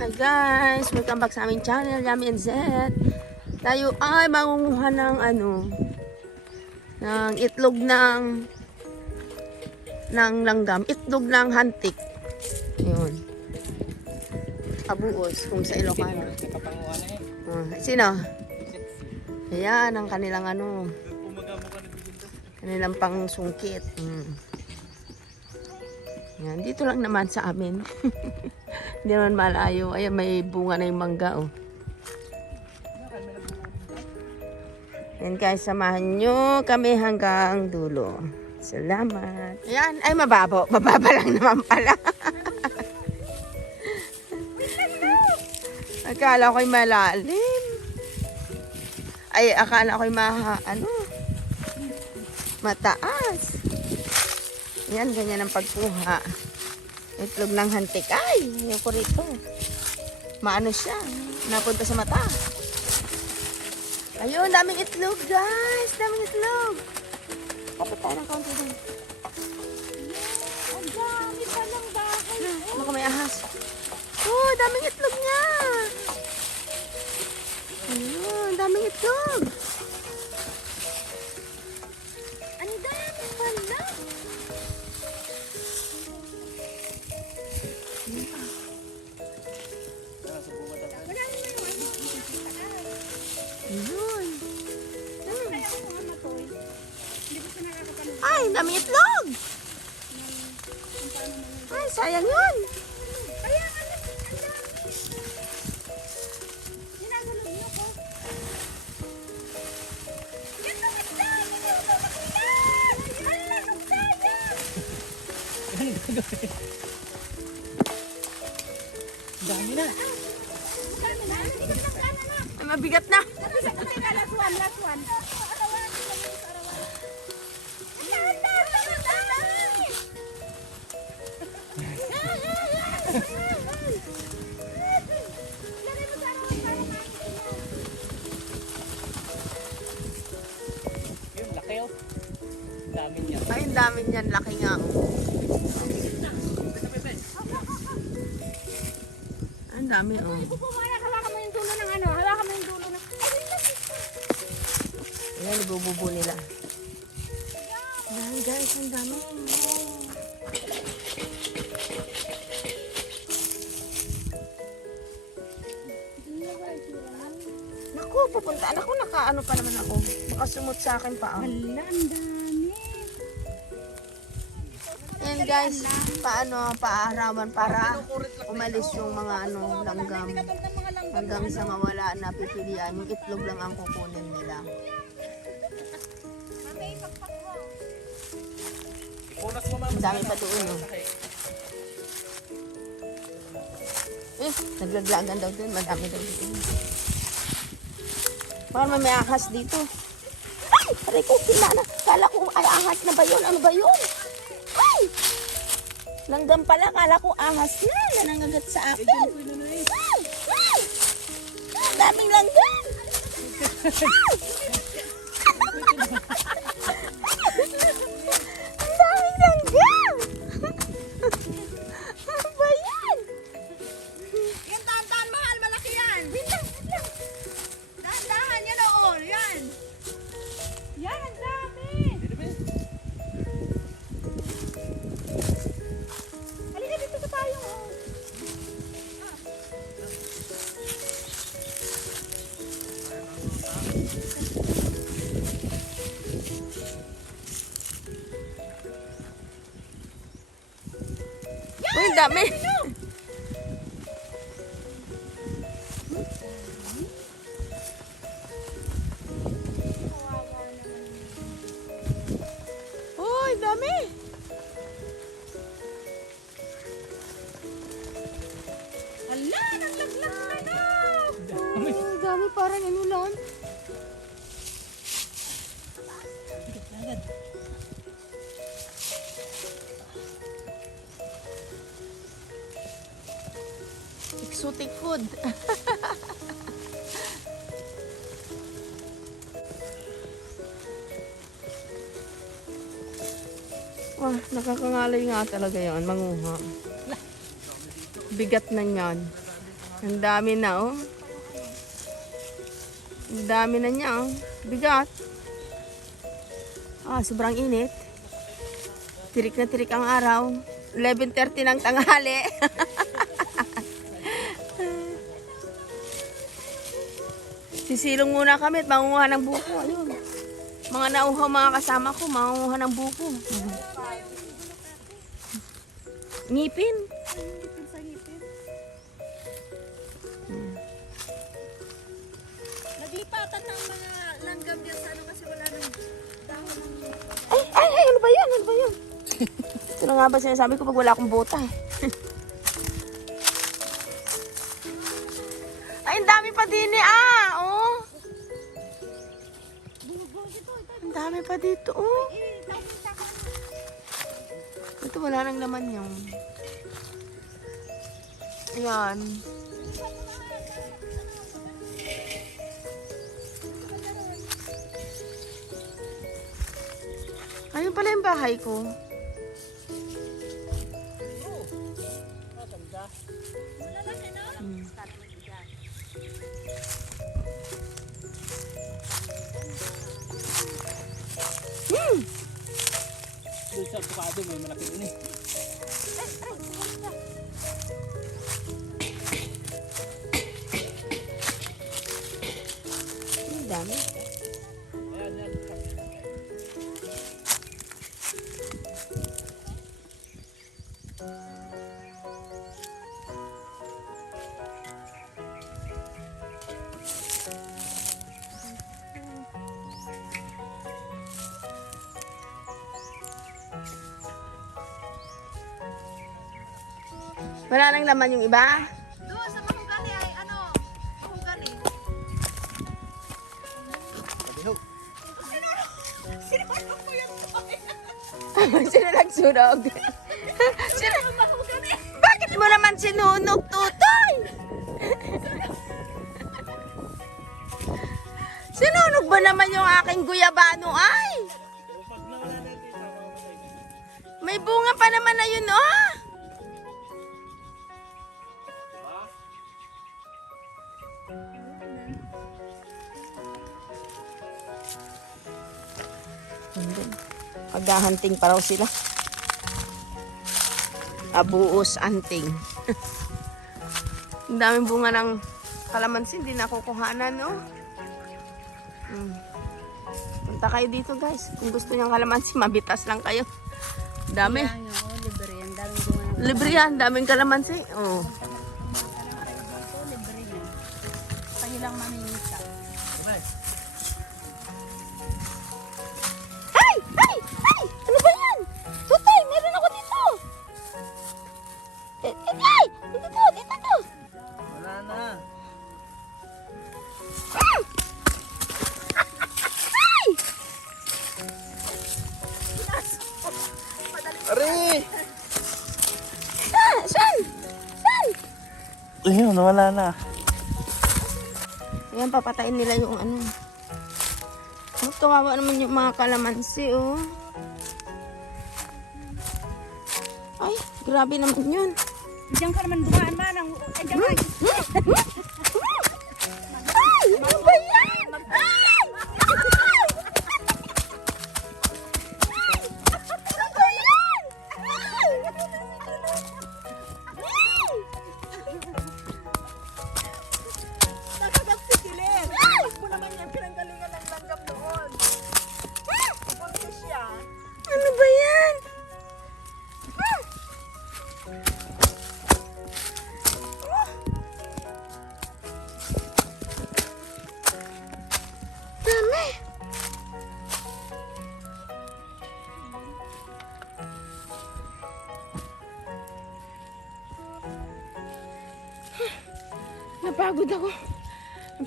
Hi guys! Welcome back sa aming channel, Yami and Zed. Tayo ay mangunguha ng ano, ng itlog ng ng langgam, itlog ng hantik. Yun. Abuos, kung sa Ilocano. Oh, sino? Ayan, ang kanilang ano, kanilang pang sungkit. Mm. Yan, dito lang naman sa amin. Hindi naman malayo. Ayan, may bunga na yung mangga, oh. Yan guys, samahan nyo kami hanggang dulo. Salamat. Ayan, ay mababo. Mababa lang naman pala. akala ko'y malalim. Ay, akala ko'y maha, ano, mataas. Yan, ganyan ang pagkuha. Itlog ng hantik. Ay, ayoko rito. Maano siya. Napunta sa mata. Ayun, daming itlog, guys. Daming itlog. Kapit tayo ng kaunti din. Ang dami pa ng dahil. Baka may ahas. Oh, daming itlog niya. Ayun, daming itlog. Daming itlog. Ay, sayang yun. Kaya nga, ang dami. Ginagulog niyo ko. Ang isda! Hindi ko ito makita! Hala, ang sayang! Dami na. Ang dami na. Mabigat na. Last one, last one. Ay, ang dami niyan. Laki nga. oh. Ang dami, oh. Hawakan mo yung dulo ng ano, hawakan mo yung dulo ng... Ayan, ibububo nila. Ayan, guys, ang dami. Naku, pupunta. Naku, nakaano pa naman ako. Baka sumot sa akin pa. Oh. Ang dami. Guys, paano, paarawan para umalis yung mga ano, langgam. Hanggang sa mawala na pipilian. Yung itlog lang ang kukunin nila. Ang dami pa doon, oh. Eh, naglaglagan daw dun. Madami daw dun. Baka may ahas dito. Ay! Aray ko, kinana. Kala ko ay ahas na ba yun? Ano ba yun? Langgam pala. Kala ko ahas na. Na nangagat sa akin. Ang daming langgam! dami! Uy, dami! Hala, naglaglag na na. Uy, dami parang ano lang. Exotic food. Wah, nakakangalay nga talaga yan, manguha. Bigat na yan. Ang dami na, oh. Ang dami na niya, oh. Bigat. Ah, sobrang init. Tirik na tirik ang araw. 11.30 ng tanghali. Sisilong muna kami at mangunguha ng buko. Ayun. Mga nauhaw mga kasama ko, mangunguha ng buko. Ngipin. Naglipatan ng mga langgam dyan sa ano kasi wala nang dahon Ay, ay, ay, ano ba yun? Ano ba yun? Ito na nga ba sinasabi ko pag wala akong bota eh. ay, ang dami pa din eh, ah! Dami pa dito, oh. Ito, wala nang laman yun. Ayan. Ayun pala yung bahay ko. Hmm. Hmm. Doon sa avocado may malaki yun eh. Ang dami. Ayan, yan. Wala nang laman yung iba. Doon sa mahugani ay ano, mahugani. Kabihog. Sino mo yan? Sino nagsunog? Sino? Mahugani. Bakit mo naman sinunog, tutoy? Sinunog ba naman yung aking guyabano ay? May bunga pa naman na yun, oh. Paghahanting pa raw sila. Abuos anting. Ang daming bunga ng kalamansi, hindi nakukuhanan, no? Hmm. Punta kayo dito, guys. Kung gusto niyang kalamansi, mabitas lang kayo. Dami. Yan libre. Ang daming bunga Libre yan, daming kalamansi. Oh. Ayun, wala na. Yan, papatayin nila yung ano. Oh, kawawa naman yung mga kalamansi, oh. Ay, grabe naman yun. Diyan ka naman dumaan man. Ang, ay, diyan ka.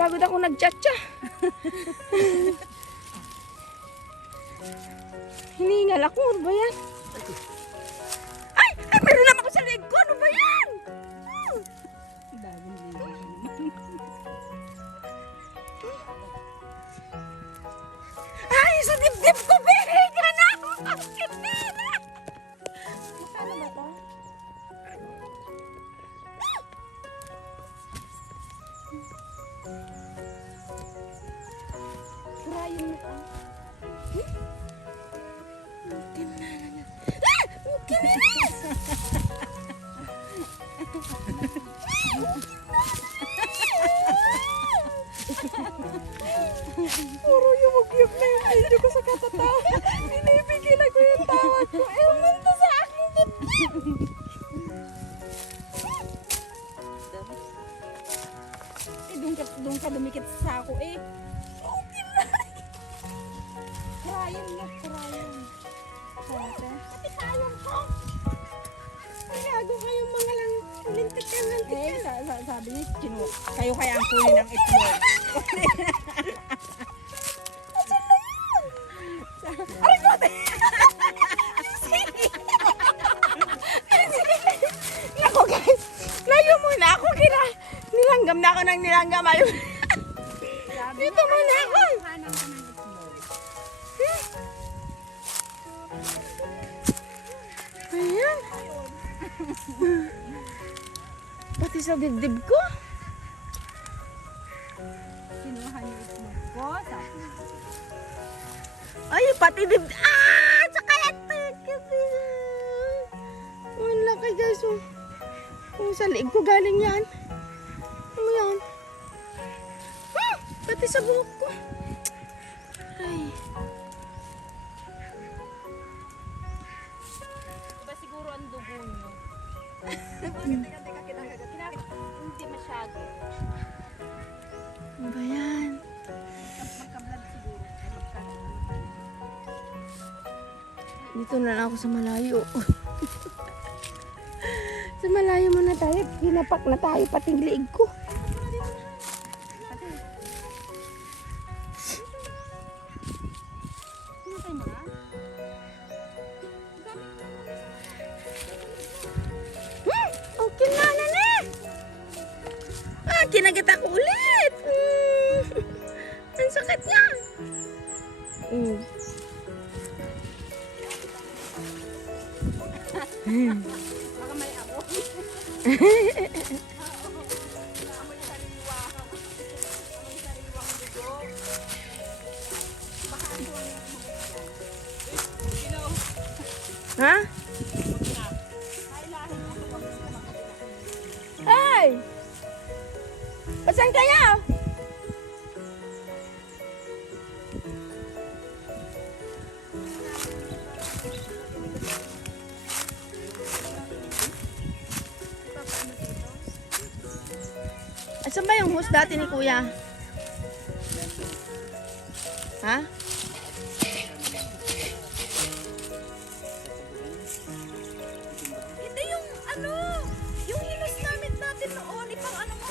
Napagod ako nagchatcha. Hiningal ako. Ano ba yan? Ay! Ay! Meron naman ako sa leg ko. Ano ba yan? Hmm. Ay! Sa dibdib Sabi niya, kinu, kayo kaya ang kunin ng itlog. Nako guys, layo muna ako. Nilanggam na ako ng nilanggam. Ayun. Dibdib ko. Kinuha niyo itlog ko. Ay, pati dibdib. Ah! Tsaka ito. Kasi. Ang laki guys. Oh. Oh, sa liig ko galing yan. Ano yan? Ah! Pati sa buhok ko. Ay. Ba yan? Dito na lang ako sa malayo. sa malayo muna tayo. Hinapak na tayo pati liig ko. Hmm. Asan ba yung host dati ni kuya? Ha? Hindi yung ano, yung hinos namin natin noon, ipang ano mo.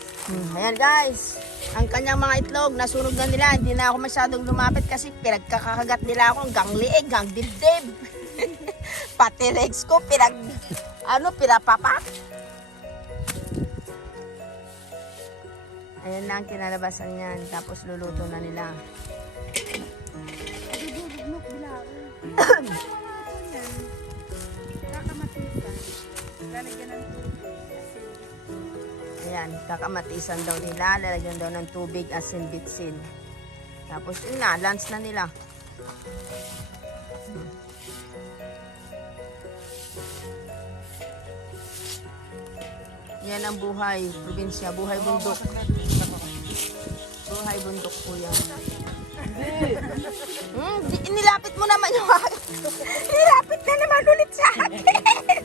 Hmm, Ayan guys, ang kanyang mga itlog, nasunog na nila. Hindi na ako masyadong lumapit kasi pinagkakagat nila ako hanggang liig, hanggang dibdib. Pati legs ko, pinag, ano, pinapapak. Ayan na kinalabasan niyan. Tapos luluto na nila. Ayan, kakamatisan daw nila. Lalagyan daw ng tubig, asin, bitsin. Tapos yun na, lunch na nila. Yan ang buhay, probinsya, buhay bundok. Buhay bundok po yan. Hmm, di, nilapit mo naman yung akin. Nilapit na naman ulit sa akin.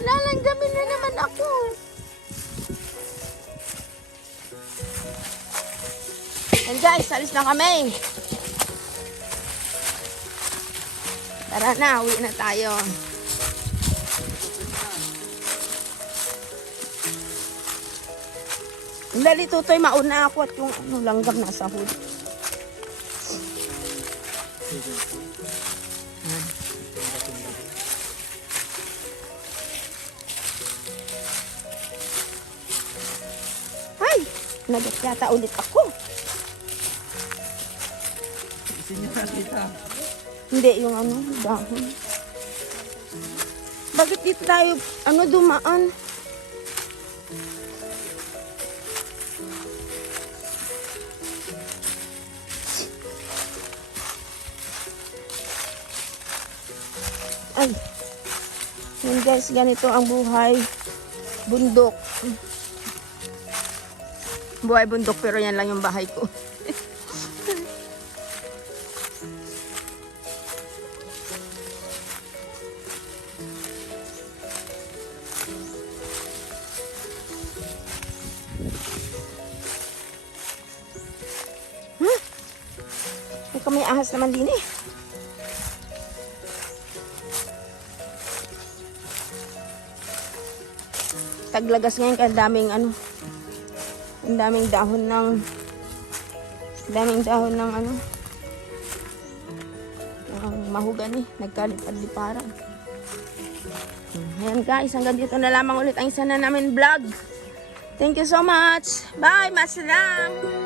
Lalanggamin na naman ako. And guys, alis na kami. Tara na, uwi na tayo. Dali tutoy, mauna ako at yung ano, langgam nasa hood. Ay, nagat yata ulit ako. Hindi, yung ano, dahon. Bakit dito tayo, ano, dumaan? Guys, ganito ang buhay. Bundok. Buhay bundok pero yan lang yung bahay ko. Huh? May kami ahas naman din eh. Taglagas ngayon kaya daming ano. Ang daming dahon ng daming dahon ng ano. Ang mahugani, nagkalipad-liparan. Ayan guys, hanggang dito na lamang ulit ang isa na namin vlog. Thank you so much. Bye, masalam!